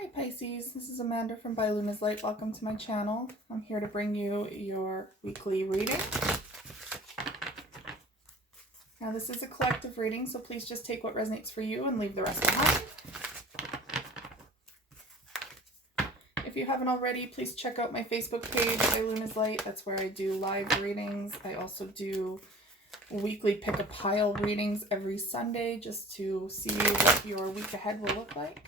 Hi Pisces, this is Amanda from By Luna's Light. Welcome to my channel. I'm here to bring you your weekly reading. Now this is a collective reading, so please just take what resonates for you and leave the rest behind. If you haven't already, please check out my Facebook page, By Luna's Light. That's where I do live readings. I also do weekly pick-a-pile readings every Sunday just to see what your week ahead will look like.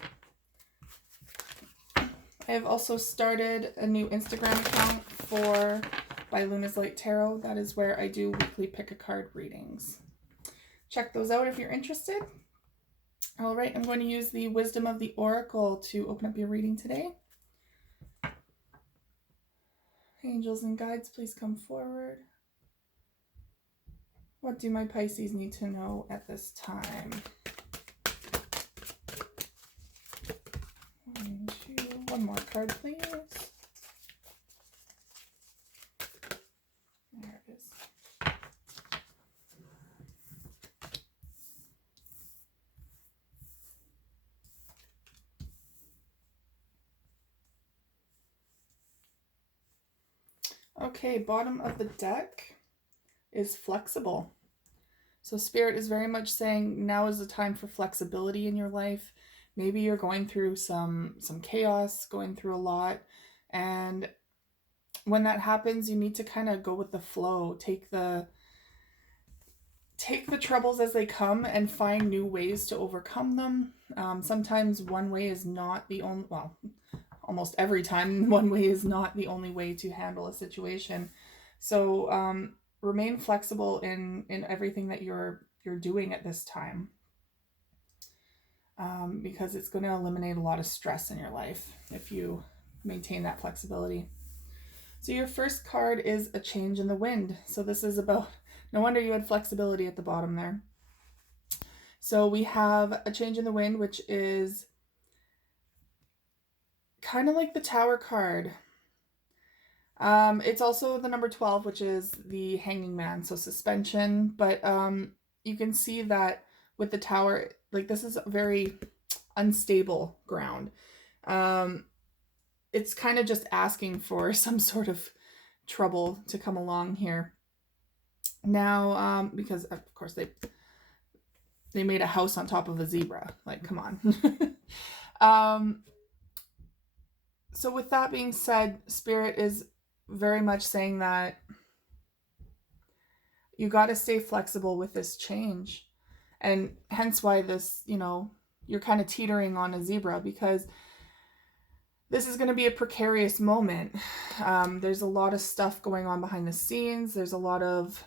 I have also started a new Instagram account for By Luna's Light Tarot. That is where I do weekly pick-a-card readings. Check those out if you're interested. All right, I'm going to use the Wisdom of the Oracle to open up your reading today. Angels and guides, please come forward. What do my Pisces need to know at this time? One more card, please. There it is. Okay, bottom of the deck is flexible. So Spirit is very much saying now is the time for flexibility in your life. Maybe you're going through some chaos, going through a lot, and when that happens, you need to kind of go with the flow. Take the troubles as they come and find new ways to overcome them. Sometimes one way is not the only, well, almost every time one way is not the only way to handle a situation. So remain flexible in everything that you're doing at this time. Because it's going to eliminate a lot of stress in your life if you maintain that flexibility. So your first card is a change in the wind. So this is about, no wonder you had flexibility at the bottom there. So we have a change in the wind, which is kind of like the Tower card. It's also the number 12, which is the Hanging Man, so suspension. But you can see that with the Tower, like this is very unstable ground. It's kind of just asking for some sort of trouble to come along here. Now, because of course they made a house on top of a zebra. Like, come on. So with that being said, Spirit is very much saying that you got to stay flexible with this change. And hence why this, you're kind of teetering on a zebra, because this is going to be a precarious moment. There's a lot of stuff going on behind the scenes. There's a lot of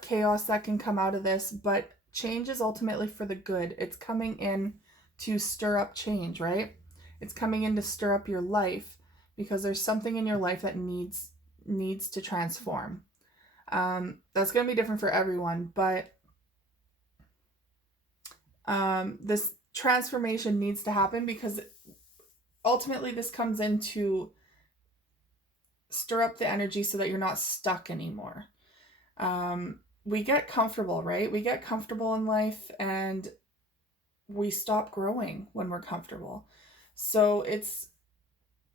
chaos that can come out of this, but change is ultimately for the good. It's coming in to stir up change, right? It's coming in to stir up your life because there's something in your life that needs to transform. That's going to be different for everyone, but this transformation needs to happen because ultimately this comes in to stir up the energy so that you're not stuck anymore. We get comfortable, right? We get comfortable in life and we stop growing when we're comfortable. So it's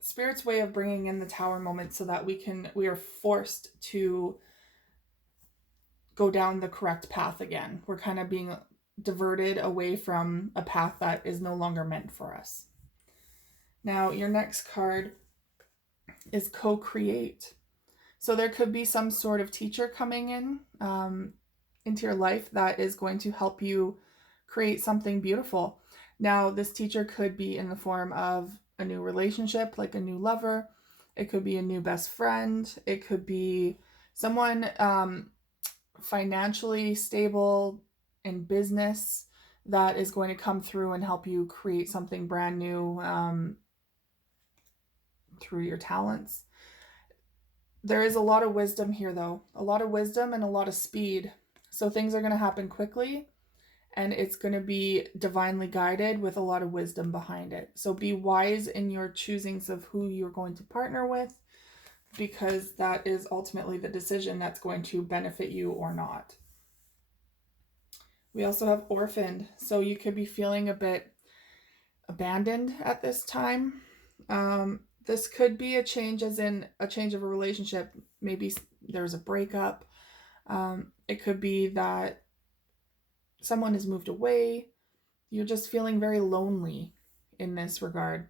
Spirit's way of bringing in the Tower moment so that we are forced to go down the correct path again. We're kind of being diverted away from a path that is no longer meant for us. Now, your next card is co-create. So there could be some sort of teacher coming in into your life that is going to help you create something beautiful. Now, this teacher could be in the form of a new relationship, like a new lover. It could be a new best friend. It could be someone financially stable in business that is going to come through and help you create something brand new through your talents. There is a lot of wisdom here, though. A lot of wisdom and a lot of speed. So things are going to happen quickly, and it's going to be divinely guided with a lot of wisdom behind it. So be wise in your choosings of who you're going to partner with, because that is ultimately the decision that's going to benefit you or not. We also have orphaned. So you could be feeling a bit abandoned at this time. This could be a change, as in a change of a relationship. Maybe there's a breakup. It could be that someone has moved away. You're just feeling very lonely in this regard.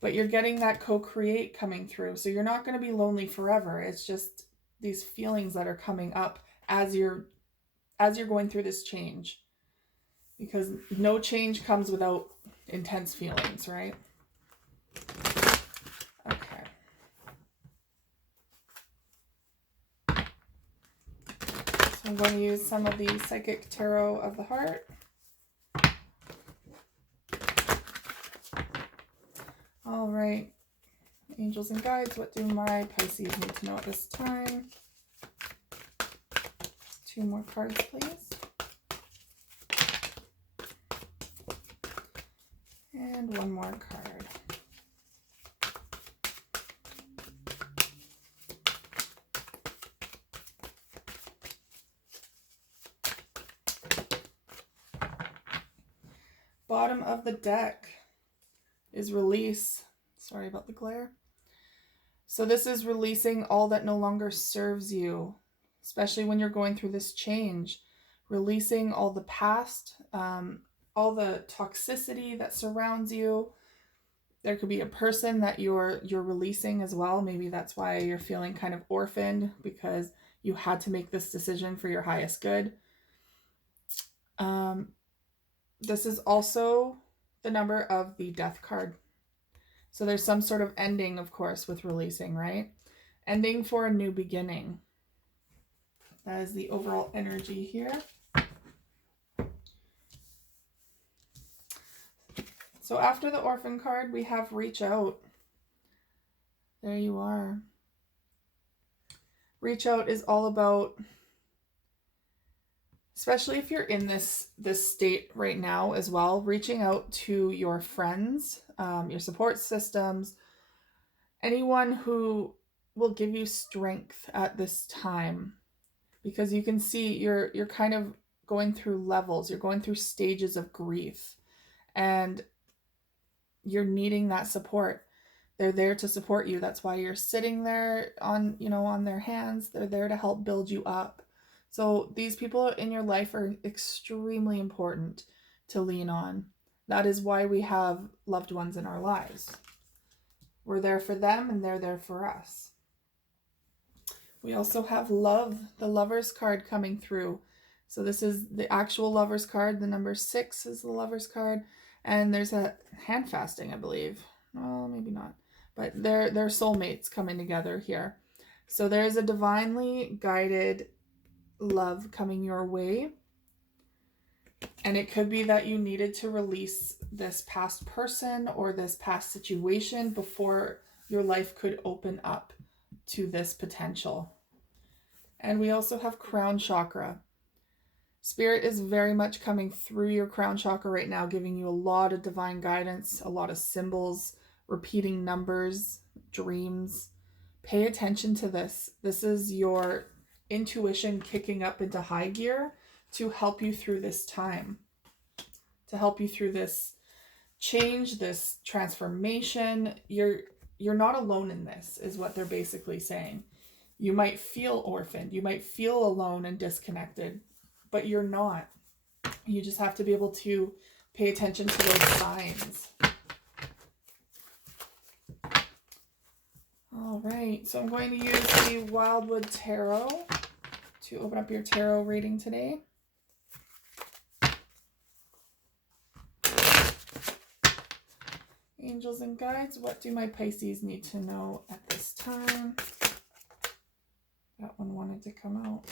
But you're getting that co-create coming through. So you're not going to be lonely forever. It's just these feelings that are coming up as you're going through this change. Because no change comes without intense feelings, right? Okay. So I'm going to use some of the Psychic Tarot of the Heart. All right. Angels and guides, what do my Pisces need to know at this time? 2 more cards, please. And 1 more card. Bottom of the deck is release. Sorry about the glare. So this is releasing all that no longer serves you, especially when you're going through this change. Releasing all the past, all the toxicity that surrounds you. There could be a person that you're releasing as well. Maybe that's why you're feeling kind of orphaned, because you had to make this decision for your highest good. This is also the number of the Death card. So there's some sort of ending, of course, with releasing, right? Ending for a new beginning. That is the overall energy here. So after the Orphan card, we have Reach Out. There you are. Reach Out is all about, especially if you're in this state right now as well, reaching out to your friends, your support systems, anyone who will give you strength at this time. Because you can see you're kind of going through levels, you're going through stages of grief, and you're needing that support. They're there to support you. That's why you're sitting there on their hands. They're there to help build you up. So these people in your life are extremely important to lean on. That is why we have loved ones in our lives. We're there for them and they're there for us. We also have love, the Lover's card coming through. So this is the actual Lover's card. The number 6 is the Lover's card. And there's a hand fasting, I believe. Well, maybe not. But they're soulmates coming together here. So there's a divinely guided love coming your way. And it could be that you needed to release this past person or this past situation before your life could open up to this potential. And we also have Crown Chakra. Spirit is very much coming through your crown chakra right now, giving you a lot of divine guidance, a lot of symbols, repeating numbers, dreams. Pay attention to this. This is your intuition kicking up into high gear to help you through this time, to help you through this change, this transformation. You're not alone in this, is what they're basically saying. You might feel orphaned. You might feel alone and disconnected, but you're not. You just have to be able to pay attention to those signs. All right, so I'm going to use the Wildwood Tarot to open up your tarot reading today. Angels and guides, what do my Pisces need to know at this time? That one wanted to come out.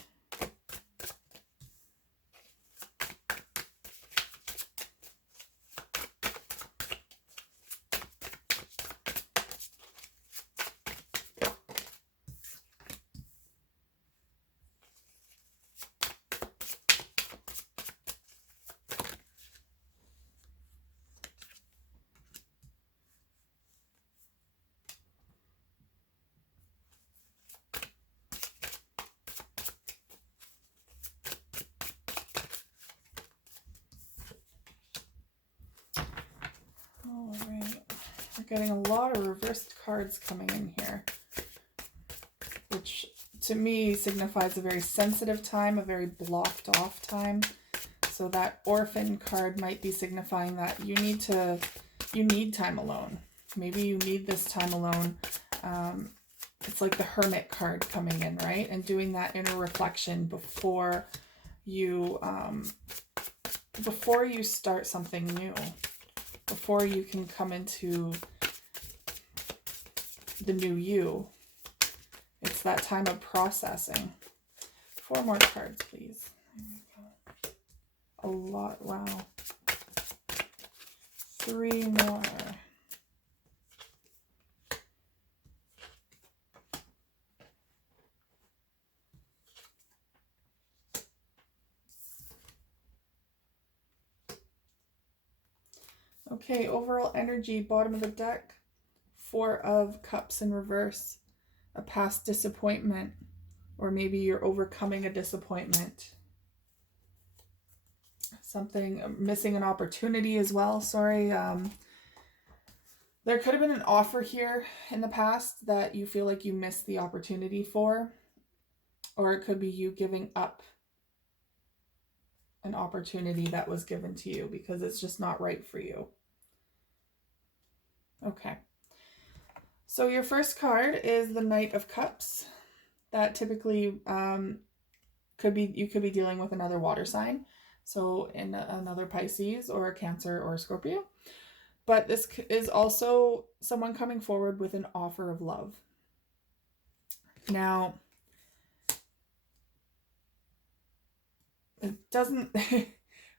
All right. We're getting a lot of reversed cards coming in here, which to me signifies a very sensitive time, a very blocked off time. So that orphan card might be signifying that you need time alone. Maybe you need this time alone. It's like the Hermit card coming in, right? And doing that inner reflection before you start something new, before you can come into the new you. It's that time of processing. 4 more cards, please. A lot, wow. 3 more. Okay, overall energy, bottom of the deck, 4 of Cups in reverse, a past disappointment, or maybe you're overcoming a disappointment. Something, missing an opportunity as well, sorry. There could have been an offer here in the past that you feel like you missed the opportunity for, or it could be you giving up an opportunity that was given to you because it's just not right for you. Okay. So your first card is the Knight of Cups. That typically you could be dealing with another water sign. So in another Pisces or a Cancer or a Scorpio. But this is also someone coming forward with an offer of love. Now, it doesn't,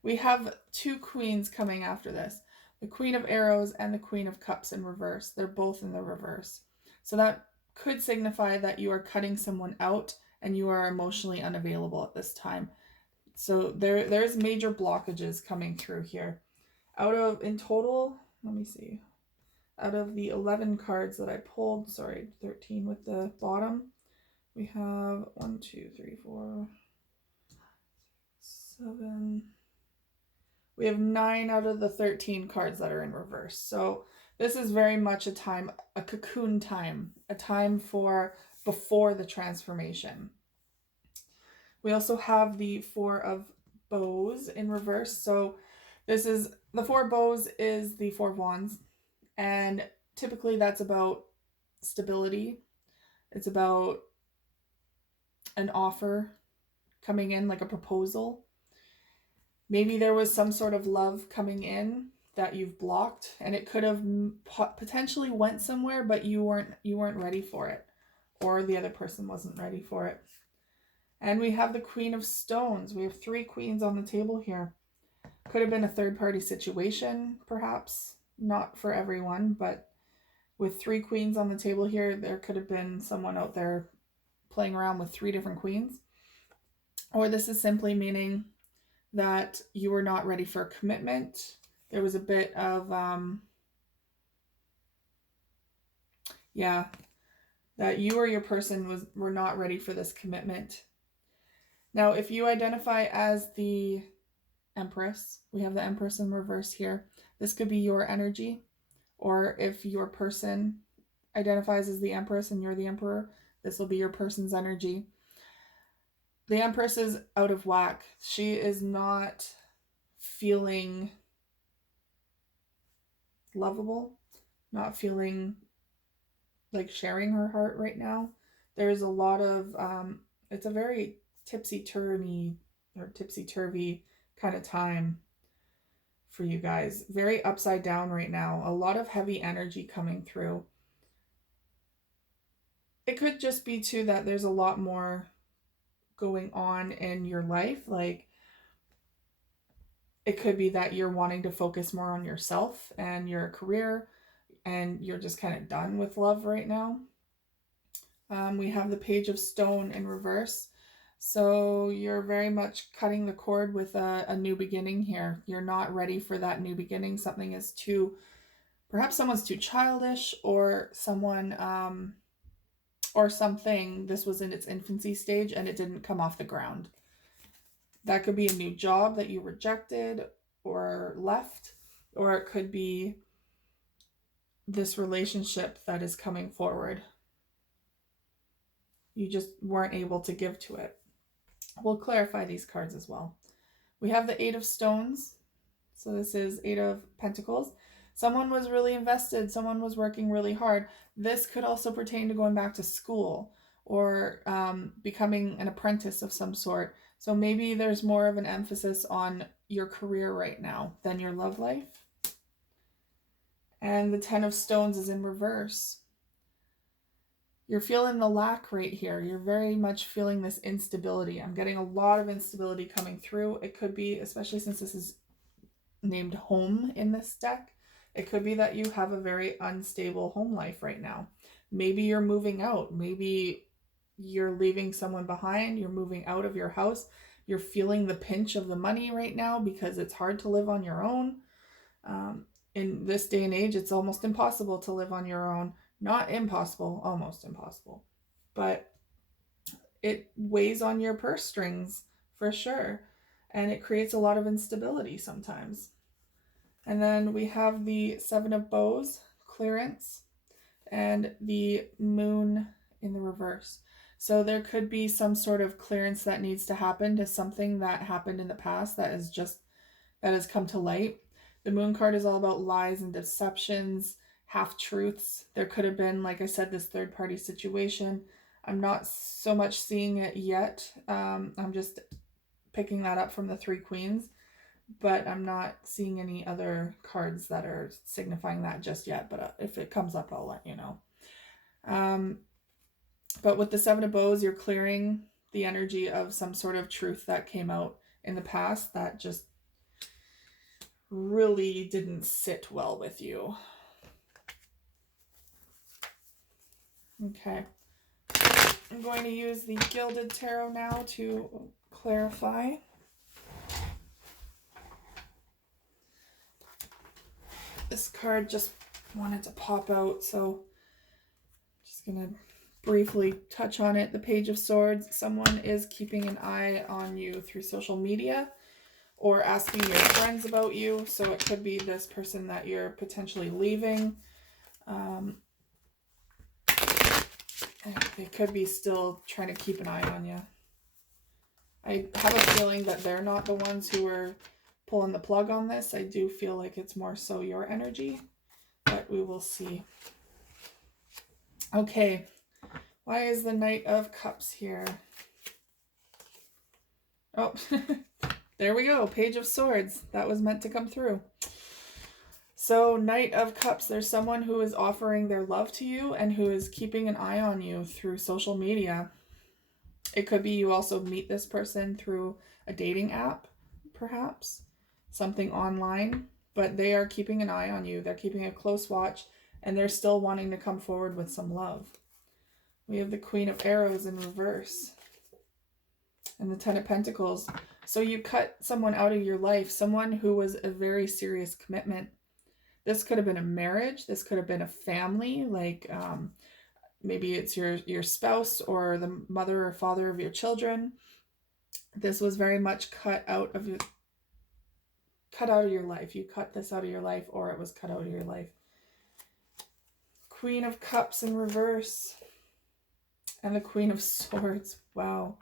we have 2 queens coming after this. The Queen of Arrows and the Queen of Cups in reverse. They're both in the reverse. So that could signify that you are cutting someone out and you are emotionally unavailable at this time. So there's major blockages coming through here. In total, let me see. Out of the 11 cards that I pulled, sorry, 13 with the bottom, we have 1, 2, 3, 4, 7. We have 9 out of the 13 cards that are in reverse. So this is very much a cocoon time, a time for before the transformation. We also have the 4 of Bows in reverse. So this is, the 4 Bows is the 4 of Wands. And typically that's about stability. It's about an offer coming in, like a proposal. Maybe there was some sort of love coming in that you've blocked, and it could have potentially went somewhere, but you weren't ready for it, or the other person wasn't ready for it. And we have the Queen of Stones. We have 3 queens on the table here. Could have been a third-party situation, perhaps. Not for everyone, but with 3 queens on the table here, there could have been someone out there playing around with 3 different queens. Or this is simply meaning that you were not ready for a commitment. There was a bit of, that you or your person were not ready for this commitment. Now, if you identify as the Empress, we have the Empress in reverse here. This could be your energy. Or if your person identifies as the Empress and you're the Emperor, this will be your person's energy. The Empress is out of whack. She is not feeling lovable, not feeling like sharing her heart right now. There's a lot of, it's a very tipsy-turvy kind of time for you guys. Very upside down right now. A lot of heavy energy coming through. It could just be too that there's a lot more going on in your life. Like, it could be that you're wanting to focus more on yourself and your career, and you're just kind of done with love right now. We have the Page of Stone in reverse. So you're very much cutting the cord with a new beginning here. You're not ready for that new beginning. Something is perhaps someone's too childish, or someone, or something, this was in its infancy stage and it didn't come off the ground. That could be a new job that you rejected or left, or it could be this relationship that is coming forward. You just weren't able to give to it. We'll clarify these cards as well. We have the Eight of Stones. So this is Eight of Pentacles. Someone was really invested. Someone was working really hard. This could also pertain to going back to school or becoming an apprentice of some sort. So maybe there's more of an emphasis on your career right now than your love life. And the Ten of Stones is in reverse. You're feeling the lack right here. You're very much feeling this instability. I'm getting a lot of instability coming through. It could be, especially since this is named home in this deck, it could be that you have a very unstable home life right now. Maybe you're moving out. Maybe you're leaving someone behind. You're moving out of your house. You're feeling the pinch of the money right now because it's hard to live on your own. In this day and age, it's almost impossible to live on your own. Not impossible, almost impossible. But it weighs on your purse strings for sure. And it creates a lot of instability sometimes. And then we have the Seven of Bows, clearance, and the Moon in the reverse. So there could be some sort of clearance that needs to happen to something that happened in the past that has come to light. The Moon card is all about lies and deceptions, half-truths. There could have been, like I said, this third-party situation. I'm not so much seeing it yet. I'm just picking that up from the Three Queens, but I'm not seeing any other cards that are signifying that just yet. But if it comes up, I'll let you know. But with the Seven of Bows, you're clearing the energy of some sort of truth that came out in the past that just really didn't sit well with you. Okay. I'm going to use the Gilded Tarot now to clarify. This card just wanted to pop out, so I'm just going to briefly touch on it. The Page of Swords. Someone is keeping an eye on you through social media or asking your friends about you. So it could be this person that you're potentially leaving. They could be still trying to keep an eye on you. I have a feeling that they're not the ones who are pulling the plug on this. I do feel like it's more so your energy, but we will see. Okay, why is the Knight of Cups here? Oh, there we go. Page of Swords. That was meant to come through. So Knight of Cups, there's someone who is offering their love to you and who is keeping an eye on you through social media. It could be you also meet this person through a dating app, perhaps, something online, but they are keeping an eye on you. They're keeping a close watch, and they're still wanting to come forward with some love. We have the Queen of Arrows in reverse and the Ten of Pentacles. So you cut someone out of your life, someone who was a very serious commitment. This could have been a marriage. This could have been a family, like maybe it's your spouse or the mother or father of your children. This was very much cut out of your life. You cut this out of your life, or it was cut out of your life. Queen of Cups in reverse and the Queen of Swords. Wow.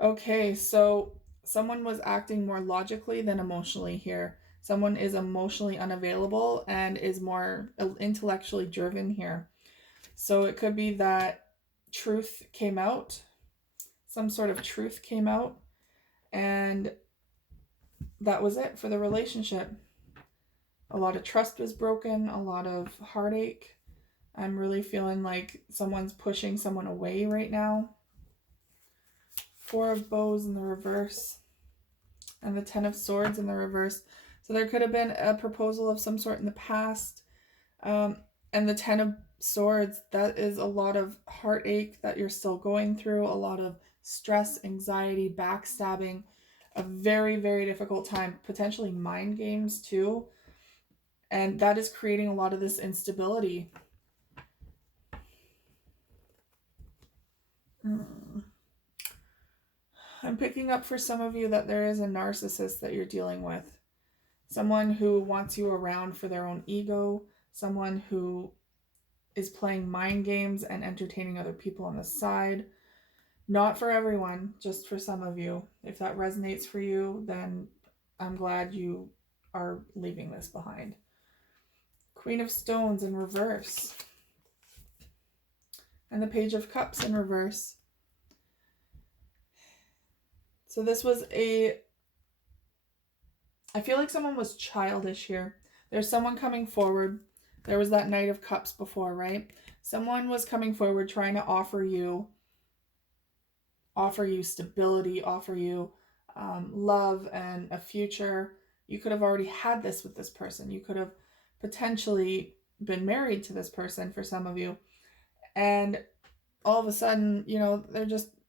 Okay, so someone was acting more logically than emotionally here. Someone is emotionally unavailable and is more intellectually driven here. So it could be that truth came out, some sort of truth came out, and that was it for the relationship. A lot of trust was broken, a lot of heartache. I'm really feeling like someone's pushing someone away right now. Four of Bows in the reverse and the Ten of Swords in the reverse. So there could have been a proposal of some sort in the past. And the Ten of Swords, that is a lot of heartache that you're still going through, a lot of stress, anxiety, backstabbing, a very, very difficult time, potentially mind games too. And that is creating a lot of this instability. I'm picking up for some of you that there is a narcissist that you're dealing with. Someone who wants you around for their own ego, someone who is playing mind games and entertaining other people on the side. Not for everyone, just for some of you. If that resonates for you, then I'm glad you are leaving this behind. Queen of Stones in reverse. And the Page of Cups in reverse. So this was I feel like someone was childish here. There's someone coming forward. There was that Knight of Cups before, right? Someone was coming forward trying to offer you stability, offer you love and a future. You could have already had this with this person. You could have potentially been married to this person for some of you. And all of a sudden,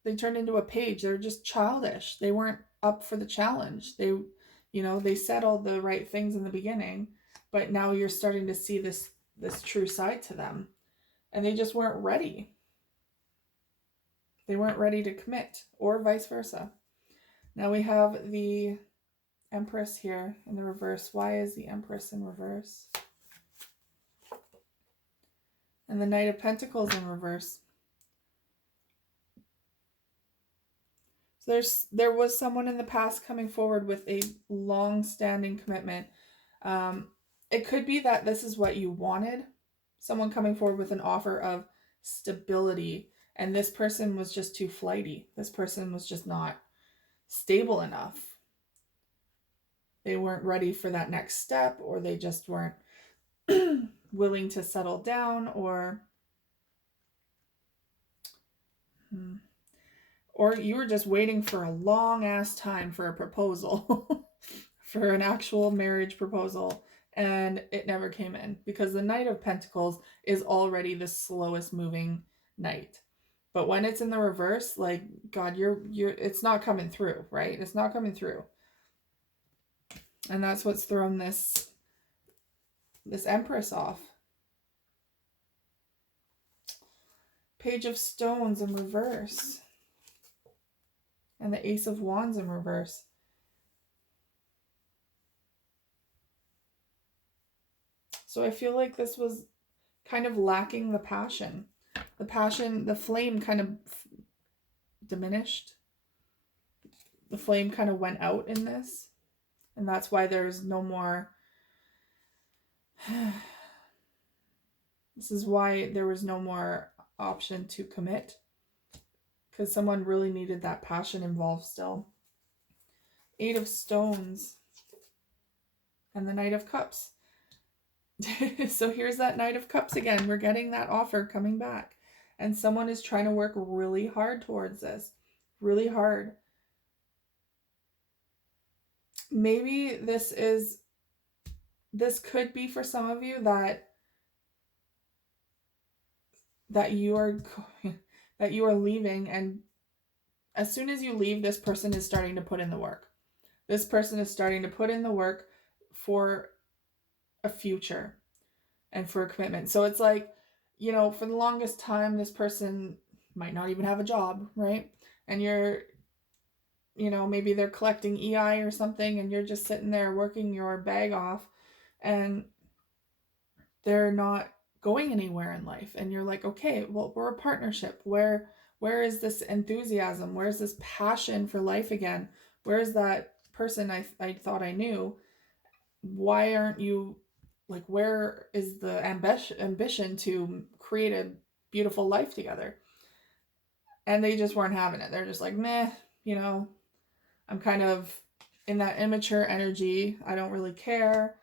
they turned into a page. They're just childish. They weren't up for the challenge. They said all the right things in the beginning, but now you're starting to see this true side to them. And they just weren't ready. They weren't ready to commit, or vice versa. Now we have the Empress here in the reverse. Why is the Empress in reverse? And the Knight of Pentacles in reverse. So there was someone in the past coming forward with a long-standing commitment. It could be that this is what you wanted. Someone coming forward with an offer of stability, and this person was just too flighty. This person was just not stable enough. They weren't ready for that next step, or they just weren't willing to settle down, or you were just waiting for a long ass time for a proposal, for an actual marriage proposal, and it never came in, because the Knight of Pentacles is already the slowest moving knight. But when it's in the reverse, like, God, it's not coming through, right? It's not coming through. And that's what's thrown this Empress off. Page of Stones in reverse. And the Ace of Wands in reverse. So I feel like this was kind of lacking the passion. The flame kind of diminished. The flame kind of went out in this. And that's why there's no more... This is why there was no more option to commit. Because someone really needed that passion involved still. Eight of Stones. And the Knight of Cups. So here's that Knight of Cups again. We're getting that offer coming back. And someone is trying to work really hard towards this. Really hard. Maybe this could be for some of you that you are leaving, and as soon as you leave, this person is starting to put in the work. This person is starting to put in the work for a future and for a commitment. So it's like, for the longest time, this person might not even have a job, right? And maybe they're collecting EI or something, and you're just sitting there working your bag off, and they're not going anywhere in life. And you're like, okay, well, we're a partnership. Where is this enthusiasm? Where's this passion for life again? Where's that person I thought I knew? Why aren't you, like, where is the ambition to create a beautiful life together? And they just weren't having it. They're just like, meh, I'm kind of in that immature energy. I don't really care,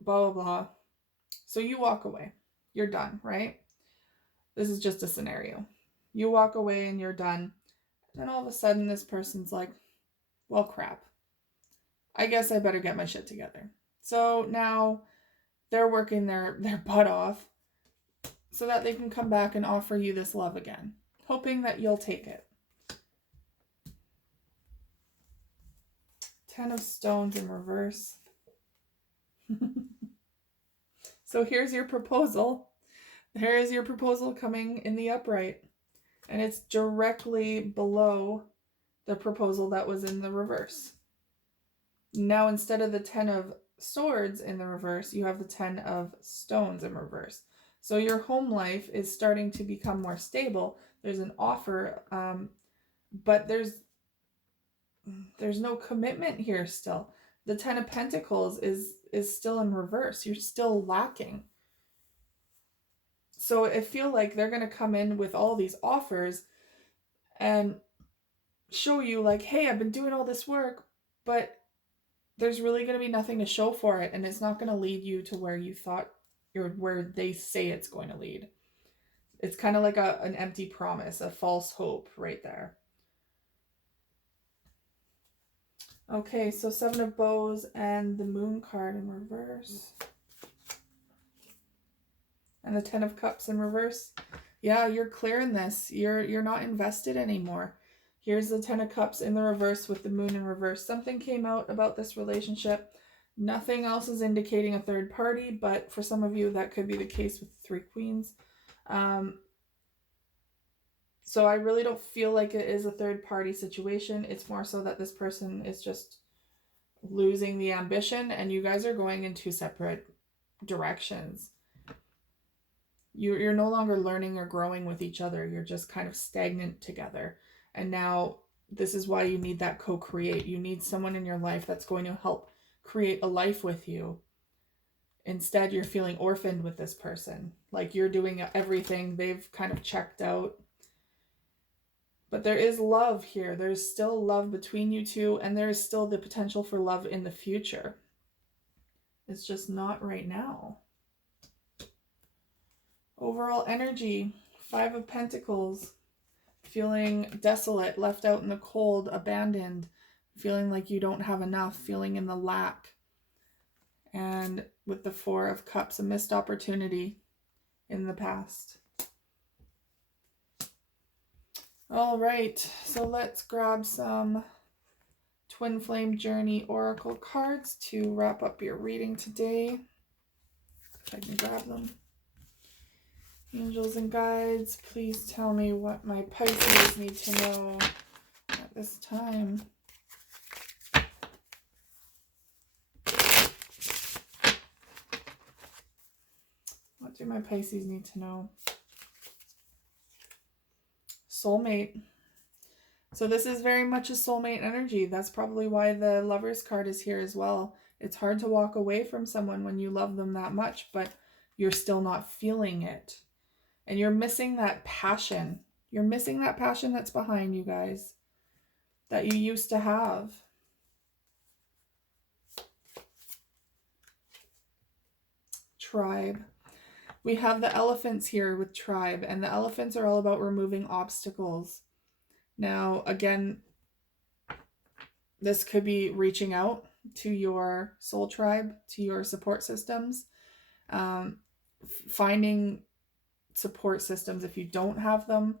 blah, blah, blah. So you walk away. You're done, right? This is just a scenario. You walk away and you're done. And then all of a sudden this person's like, well, crap. I guess I better get my shit together. So now they're working their butt off so that they can come back and offer you this love again, hoping that you'll take it. 10 of Stones in reverse. So here's your proposal. Here is your proposal coming in the upright. And it's directly below the proposal that was in the reverse. Now, instead of the 10 of Swords in the reverse, you have the 10 of Stones in reverse. So your home life is starting to become more stable. There's an offer, but there's no commitment here still. The 10 of Pentacles is still in reverse. You're still lacking. So I feel like they're going to come in with all these offers and show you like, hey, I've been doing all this work, but there's really going to be nothing to show for it, and it's not going to lead you to where you thought where they say it's going to lead. It's kind of like an empty promise, a false hope right there. Okay, so 7 of Bows and the Moon card in reverse. And the 10 of Cups in reverse. Yeah, you're clearing this. You're not invested anymore. Here's the 10 of Cups in the reverse with the Moon in reverse. Something came out about this relationship. Nothing else is indicating a third party, but for some of you, that could be the case with 3 Queens. So I really don't feel like it is a third party situation. It's more so that this person is just losing the ambition and you guys are going in 2 separate directions. You're no longer learning or growing with each other. You're just kind of stagnant together. And now this is why you need that co-create. You need someone in your life that's going to help create a life with you. Instead, you're feeling orphaned with this person. Like you're doing everything. They've kind of checked out. But there is love here. There's still love between you two, and there is still the potential for love in the future. It's just not right now. Overall energy, 5 of Pentacles. Feeling desolate, left out in the cold, abandoned. Feeling like you don't have enough, feeling in the lack. And with the 4 of Cups, a missed opportunity in the past. All right, so let's grab some Twin Flame Journey Oracle cards to wrap up your reading today. If I can grab them. Angels and guides, please tell me what my Pisces need to know at this time. What do my Pisces need to know? Soulmate. So this is very much a soulmate energy. That's probably why the Lovers card is here as well. It's hard to walk away from someone when you love them that much, but you're still not feeling it. And you're missing that passion. You're missing that passion that's behind you guys that you used to have. Tribe. We have the elephants here with tribe, and the elephants are all about removing obstacles. Now, again, this could be reaching out to your soul tribe, to your support systems, finding support systems if you don't have them.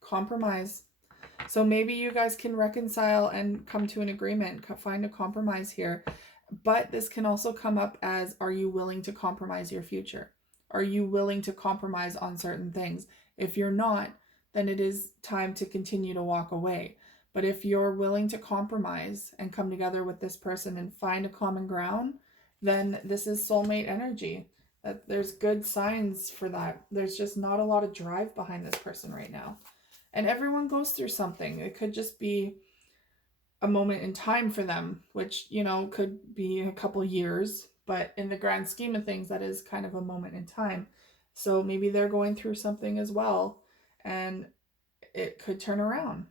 Compromise. So maybe you guys can reconcile and come to an agreement, find a compromise here. But this can also come up as, are you willing to compromise your future? Are you willing to compromise on certain things? If you're not, then it is time to continue to walk away. But if you're willing to compromise and come together with this person and find a common ground, then this is soulmate energy. There's good signs for that. There's just not a lot of drive behind this person right now. And everyone goes through something. It could just be a moment in time for them, which, you know, could be a couple years, but in the grand scheme of things, that is kind of a moment in time. So maybe they're going through something as well, and it could turn around.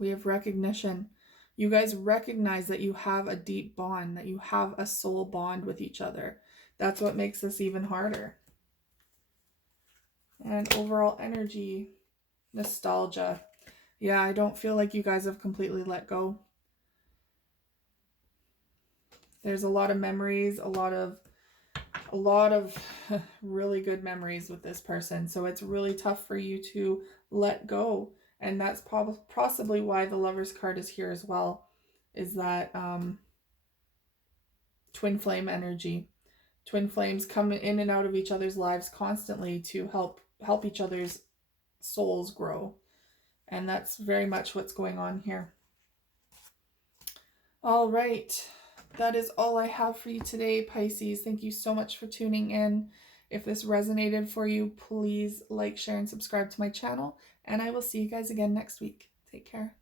We have recognition. You guys recognize that you have a deep bond, that you have a soul bond with each other. That's what makes this even harder. And overall energy, nostalgia. Yeah, I don't feel like you guys have completely let go. There's a lot of memories, a lot of really good memories with this person. So it's really tough for you to let go. And that's possibly why the Lovers card is here as well, is that twin flame energy. Twin flames come in and out of each other's lives constantly to help each other's souls grow. And that's very much what's going on here. All right. That is all I have for you today, Pisces. Thank you so much for tuning in. If this resonated for you, please like, share, and subscribe to my channel. And I will see you guys again next week. Take care.